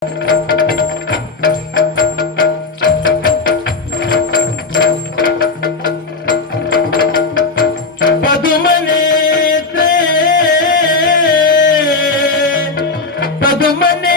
पदु मने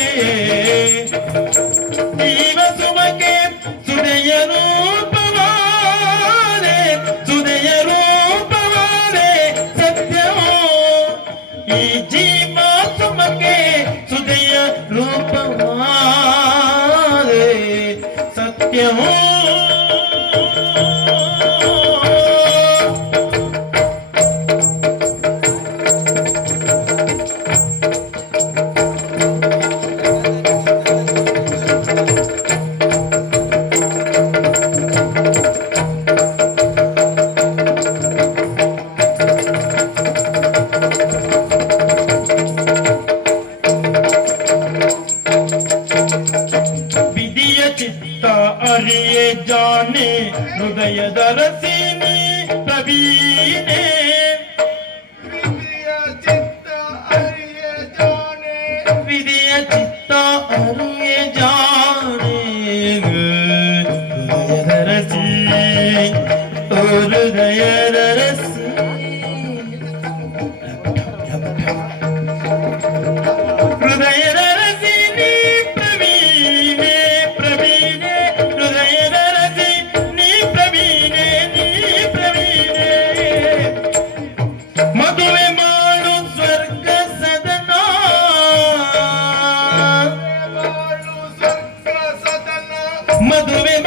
जी सु रूप अरे हर सिने चिता हरियूं ಹೃದಯ Rubén.